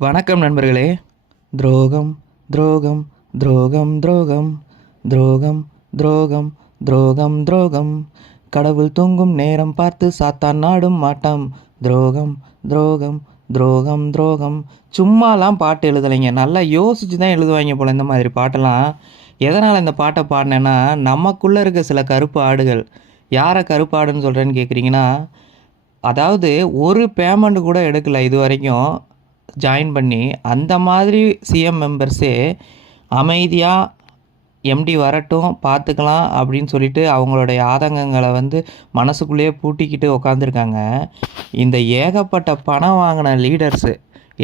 வணக்கம் நண்பர்களே. துரோகம் துரோகம் துரோகம் துரோகம் துரோகம் துரோகம் துரோகம் துரோகம் கடவுள் தூங்கும் நேரம் பார்த்து சாத்தான் நாடும் மாட்டம். துரோகம் துரோகம் துரோகம் துரோகம். சும்மாலாம் பாட்டு எழுதலைங்க, நல்லா யோசிச்சு தான் எழுதுவாங்க போல் இந்த மாதிரி பாட்டெல்லாம். எதனால் இந்த பாட்டை பாடினேன்னா, நமக்குள்ளே இருக்க சில கருப்பு ஆடுகள். யாரை கருப்பு ஆடுன்னு சொல்கிறேன்னு கேட்குறீங்கன்னா, அதாவது ஒரு பேமெண்ட் கூட எடுக்கலை இது வரைக்கும் ஜாயின் பண்ணி. அந்த மாதிரி சிஎம் மெம்பர்ஸே அமைதியாக எம்டி வரட்டும் பார்த்துக்கலாம் அப்படின்னு சொல்லிட்டு அவங்களுடைய ஆதங்கங்களை மனசுக்குள்ளேயே பூட்டிக்கிட்டு உக்காந்துருக்காங்க. இந்த ஏகப்பட்ட பணம் வாங்கின லீடர்ஸு,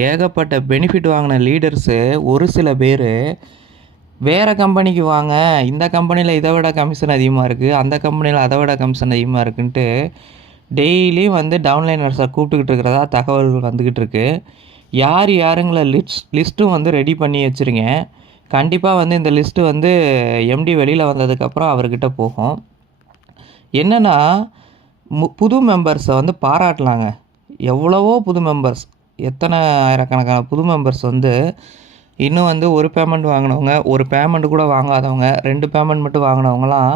ஏகப்பட்ட பெனிஃபிட் வாங்கின லீடர்ஸு ஒரு சில பேர் வேறு கம்பெனிக்கு வாங்க, இந்த கம்பெனியில் இதை விட கமிஷன் அதிகமாக இருக்குது, அந்த கம்பெனியில் அதை விட கமிஷன் அதிகமாக இருக்குன்ட்டு டெய்லியும் டவுன்லைனர்ஸை கூப்பிட்டுக்கிட்டு இருக்கிறதா தகவல்கள் வந்துக்கிட்டு இருக்கு. யார் யாருங்களை லிஸ்ட்டும் ரெடி பண்ணி வச்சுருங்க. கண்டிப்பாக இந்த லிஸ்ட்டு எம்டி வெளியில் வந்ததுக்கப்புறம் அவர்கிட்ட போகும். என்னென்னா, புது மெம்பர்ஸை பாராட்டலாங்க. எவ்வளவோ புது மெம்பர்ஸ், எத்தனை ஆயிரக்கணக்கான புது மெம்பர்ஸ் இன்னும் ஒரு பேமெண்ட் வாங்கினவங்க, ஒரு பேமெண்ட் கூட வாங்காதவங்க, 2 பேமெண்ட் மட்டும் வாங்கினவங்களாம்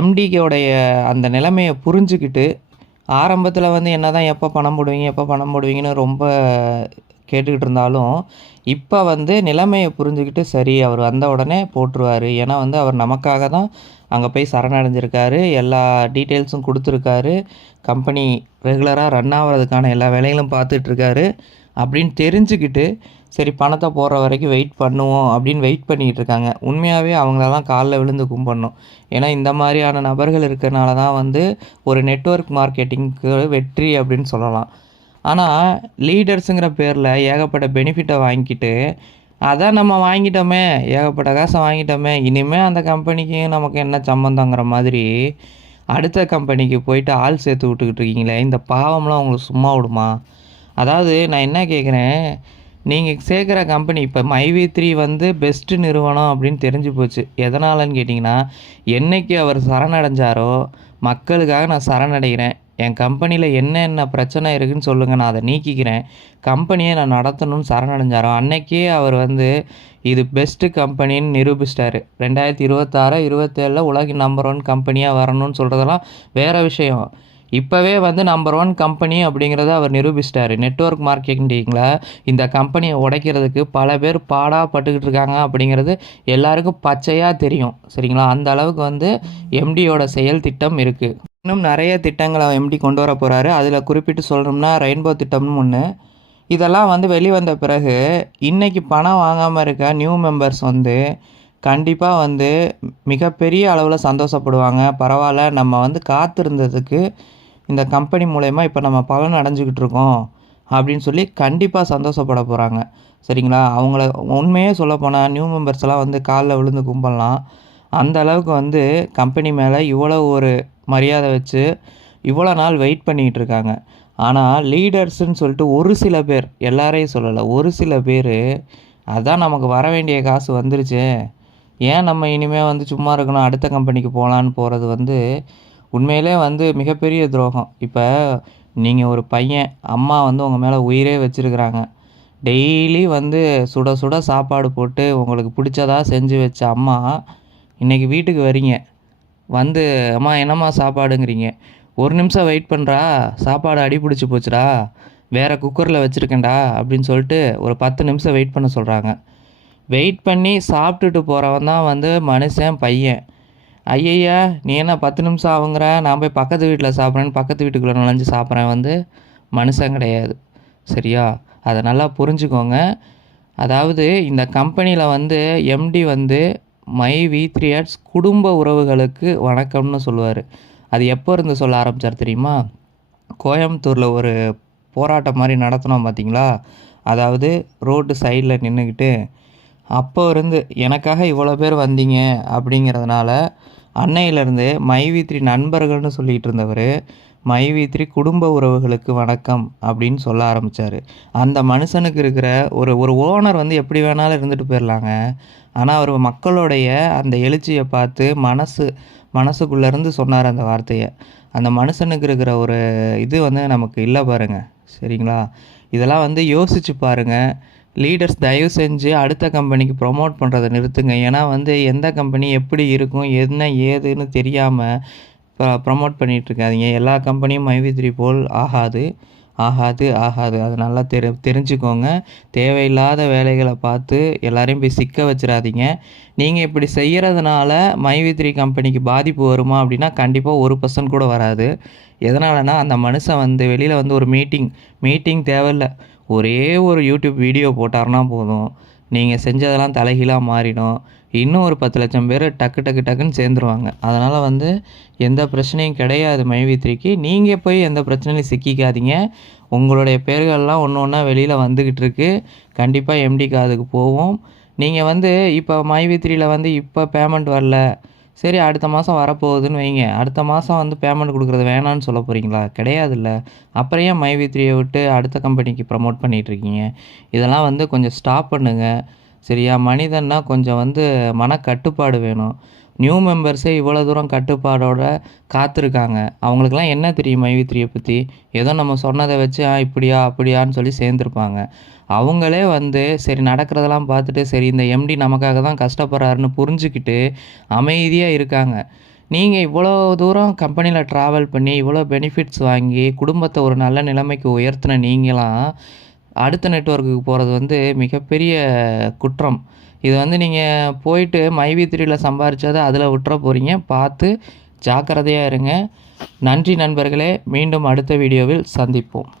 எம்டிக்கோடைய அந்த நிலைமையை புரிஞ்சுக்கிட்டு ஆரம்பத்தில் என்ன தான் எப்போ பணம் போடுவீங்கன்னு ரொம்ப கேட்டுக்கிட்டு இருந்தாலும், இப்போ நிலைமையை புரிஞ்சுக்கிட்டு சரி அவர் வந்த உடனே போட்டுருவார். ஏன்னா அவர் நமக்காக தான் அங்கே போய் சரணடைஞ்சிருக்காரு, எல்லா டீட்டெயில்ஸும் கொடுத்துருக்காரு, கம்பெனி ரெகுலராக ரன் ஆகிறதுக்கான எல்லா வேலைகளும் பார்த்துட்ருக்காரு அப்படின்னு தெரிஞ்சுக்கிட்டு சரி பணத்தை போடுற வரைக்கும் வெயிட் பண்ணுவோம் அப்படின்னு வெயிட் பண்ணிக்கிட்டு இருக்காங்க. உண்மையாகவே அவங்களெல்லாம் காலில் விழுந்து கும்பிடணும். ஏன்னா இந்த மாதிரியான நபர்கள் இருக்கிறனால தான் ஒரு நெட்வொர்க் மார்க்கெட்டிங்க்கு வெற்றி அப்படின்னு சொல்லலாம். ஆனால் லீடர்ஸுங்கிற பேரில் ஏகப்பட்ட பெனிஃபிட்டை வாங்கிக்கிட்டு, அதான் நம்ம வாங்கிட்டோமே, ஏகப்பட்ட காசை வாங்கிட்டோமே, இனிமேல் அந்த கம்பெனிக்கு நமக்கு என்ன சம்மந்தங்கிற மாதிரி அடுத்த கம்பெனிக்கு போயிட்டு ஆள் சேர்த்து விட்டுக்கிட்டு இருக்கீங்களே, இந்த பாவம்லாம் உங்களுக்கு சும்மா விடுமா? அதாவது நான் என்ன கேட்குறேன், நீங்கள் சேர்க்குற கம்பெனி இப்போ மைவி3 பெஸ்ட்டு நிறுவனம் அப்படின்னு தெரிஞ்சு போச்சு. எதனாலன்னு கேட்டிங்கன்னா, என்றைக்கு அவர் சரணடைஞ்சாரோ, மக்களுக்காக நான் சரணடைகிறேன், என் கம்பெனியில் என்ன பிரச்சனை இருக்குதுன்னு சொல்லுங்கள், நான் அதை நீக்கிக்கிறேன், கம்பெனியை நான் நடத்தணும்னு சரணடைஞ்சாரோ அன்னைக்கே அவர் இது பெஸ்ட்டு கம்பெனின்னு நிரூபிச்சிட்டாரு. 2026 27 உலகின் நம்பர் 1 கம்பெனியாக வரணும்னு சொல்கிறதெல்லாம் வேறு விஷயம். இப்போவே நம்பர் 1 கம்பெனி அப்படிங்கிறத அவர் நிரூபிச்சிட்டாரு. நெட்வொர்க் மார்க்கெட்டிங்கில் இந்த கம்பெனியை உடைக்கிறதுக்கு பல பேர் பாடாப்பட்டுக்கிட்டு இருக்காங்க அப்படிங்கிறது எல்லாருக்கும் பச்சையாக தெரியும். சரிங்களா? அந்த அளவுக்கு எம்டியோட செயல் திட்டம் இருக்குது. இன்னும் நிறைய திட்டங்களை எம்டி கொண்டு வர போகிறாரு. அதில் குறிப்பிட்டு சொல்லணும்னா ரெயின்போ திட்டம்னு ஒன்று. இதெல்லாம் வெளிவந்த பிறகு இன்றைக்கி பணம் வாங்காமல் இருக்க நியூ மெம்பர்ஸ் கண்டிப்பாக மிகப்பெரிய அளவில் சந்தோஷப்படுவாங்க. பரவாயில்ல, நம்ம காத்திருந்ததுக்கு இந்த கம்பெனி மூலயமா இப்போ நம்ம பலன் அடைஞ்சிக்கிட்டு இருக்கோம் அப்படின்னு சொல்லி கண்டிப்பாக சந்தோஷப்பட போகிறாங்க. சரிங்களா? அவங்கள உண்மையே சொல்லப்போனால் நியூ மெம்பர்ஸ்லாம் காலில் விழுந்து கும்பிடலாம். அந்த அளவுக்கு கம்பெனி மேலே இவ்வளோ ஒரு மரியாதை வச்சு இவ்வளோ நாள் வெயிட் பண்ணிக்கிட்டு இருக்காங்க. ஆனால் லீடர்ஸுன்னு சொல்லிட்டு ஒரு சில பேர், எல்லாரையும் சொல்லலை, ஒரு சில பேர் அதான் நமக்கு வர வேண்டிய காசு வந்துருச்சு, ஏன் நம்ம இனிமேல் சும்மா இருக்கணும், அடுத்த கம்பெனிக்கு போகலான்னு போகிறது உண்மையிலே மிகப்பெரிய துரோகம். இப்போ நீங்கள் ஒரு பையன், அம்மா உங்கள் மேலே உயிரே வச்சுருக்குறாங்க, டெய்லி சுட சுட சாப்பாடு போட்டு உங்களுக்கு பிடிச்சதா செஞ்சு வச்ச அம்மா, இன்றைக்கி வீட்டுக்கு வரீங்க, அம்மா என்னம்மா சாப்பாடுங்கிறீங்க, ஒரு நிமிஷம் வெயிட் பண்ணுறா, சாப்பாடு அடி பிடிச்சி போச்சுடா, வேறு குக்கரில் வச்சுருக்கேன்டா அப்படின்னு சொல்லிட்டு ஒரு 10 நிமிஷம் வெயிட் பண்ண சொல்கிறாங்க. வெயிட் பண்ணி சாப்பிட்டுட்டு போகிறவன் தான் மனுஷன், பையன். ஐயய்யா நீ என்ன 10 நிமிஷம் ஆகுங்கிற, நான் போய் பக்கத்து வீட்டில் சாப்பிட்றேன்னு பக்கத்து வீட்டுக்குள்ளே நுழைஞ்சு சாப்பிட்றேன் மனுஷன் கிடையாது. சரியா? அதை நல்லா புரிஞ்சுக்கோங்க. அதாவது இந்த கம்பெனியில் எம்டி மைவி3 ஆட்ஸ் குடும்ப உறவுகளுக்கு வணக்கம்னு சொல்லுவார். அது எப்போ இருந்து சொல்ல ஆரம்பித்தார் தெரியுமா? கோயம்புத்தூரில் ஒரு போராட்டம் மாதிரி நடத்தினோம் பார்த்தீங்களா? அதாவது ரோட்டு சைடில் நின்றுக்கிட்டு அப்போ எனக்காக இவ்வளோ பேர் வந்தீங்க அப்படிங்கிறதுனால அன்னையிலேருந்து மைவி3 நண்பர்கள்னு சொல்லிகிட்டு இருந்தவர் மைவி3 குடும்ப உறவுகளுக்கு வணக்கம் அப்படின்னு சொல்ல ஆரம்பித்தார். அந்த மனுஷனுக்கு இருக்கிற ஒரு ஓனர் எப்படி வேணாலும் இருந்துட்டு போயிடலாங்க. ஆனால் அவர் மக்களுடைய அந்த எழுச்சியை பார்த்து மனசுக்குள்ளேருந்து சொன்னார் அந்த வார்த்தையை. அந்த மனுஷனுக்கு இருக்கிற ஒரு இது நமக்கு இல்லை பாருங்கள். சரிங்களா? இதெல்லாம் வந்து யோசிச்சு பாருங்கள். லீடர்ஸ் தயவு செஞ்சு அடுத்த கம்பெனிக்கு ப்ரொமோட் பண்ணுறதை நிறுத்துங்க. ஏன்னா வந்து எந்த கம்பெனி எப்படி இருக்கும் என்ன ஏதுன்னு தெரியாமல் ப்ரமோட் பண்ணிகிட்ருக்காதீங்க. எல்லா கம்பெனியும் மைவி3 போல் ஆகாது. அது நல்லா தெரிஞ்சுக்கோங்க. தேவையில்லாத வேலைகளை பார்த்து எல்லாரையும் போய் சிக்க வச்சிடாதீங்க. நீங்கள் இப்படி செய்கிறதுனால மைவி3 கம்பெனிக்கு பாதிப்பு வருமா அப்படின்னா கண்டிப்பாக 1% கூட வராது. எதனாலனா அந்த மனுஷன் வந்து வெளியில் வந்து ஒரு மீட்டிங் தேவையில்லை, ஒரே ஒரு யூடியூப் வீடியோ போட்டார்னா போதும், நீங்கள் செஞ்சதெல்லாம் தலைகீழாக மாறிடும். இன்னும் ஒரு 10 லட்சம் பேர் டக்குன்னு சேர்ந்துருவாங்க. அதனால் வந்து எந்த பிரச்சனையும் கிடையாது மைவி3க்கு. நீங்கள் போய் எந்த பிரச்சனையும் சிக்கிக்காதீங்க. உங்களுடைய பேர்கள்லாம் ஒன்று ஒன்றா வெளியில் வந்துக்கிட்டு இருக்கு. கண்டிப்பாக எம்டி காதுக்கு போவோம். நீங்கள் வந்து இப்போ மைவி3யில் வந்து இப்போ பேமெண்ட் வரல, சரி அடுத்த மாதம் வரப்போகுதுன்னு வைங்க. அடுத்த மாதம் வந்து பேமெண்ட் கொடுக்குறது வேணான்னு சொல்ல போகிறீங்களா? கிடையாதுல்ல. அப்புறம் ஏன் மைவி3யை விட்டு அடுத்த கம்பெனிக்கு ப்ரமோட் பண்ணிகிட்ருக்கீங்க? இதெல்லாம் வந்து கொஞ்சம் ஸ்டாப் பண்ணுங்கள். சரியா? மனிதன்னா கொஞ்சம் வந்து மனக்கட்டுப்பாடு வேணும். நியூ மெம்பர்ஸே இவ்வளோ தூரம் கட்டுப்பாடோட காத்திருக்காங்க. அவங்களுக்கெல்லாம் என்ன தெரியும் மைவி3யை பற்றி? ஏதோ நம்ம சொன்னதை வச்சு இப்படியா அப்படியான்னு சொல்லி சேர்ந்துருப்பாங்க. அவங்களே வந்து சரி நடக்கிறதெல்லாம் பார்த்துட்டு சரி இந்த எம்டி நமக்காக தான் கஷ்டப்படுறாருன்னு புரிஞ்சுக்கிட்டு அமைதியாக இருக்காங்க. நீங்கள் இவ்வளோ தூரம் கம்பெனியில் ட்ராவல் பண்ணி இவ்வளோ பெனிஃபிட்ஸ் வாங்கி குடும்பத்தை ஒரு நல்ல நிலைமைக்கு உயர்த்தின நீங்களாம் அடுத்த நெட்வொர்க்குக்கு போகிறது வந்து மிகப்பெரிய குற்றம். இது வந்து நீங்கள் போயிட்டு மைவி3யில் சம்பாரித்ததை அதில் விட்டுற போகிறீங்க. பார்த்து ஜாக்கிரதையாக இருங்க. நன்றி நண்பர்களே. மீண்டும் அடுத்த வீடியோவில் சந்திப்போம்.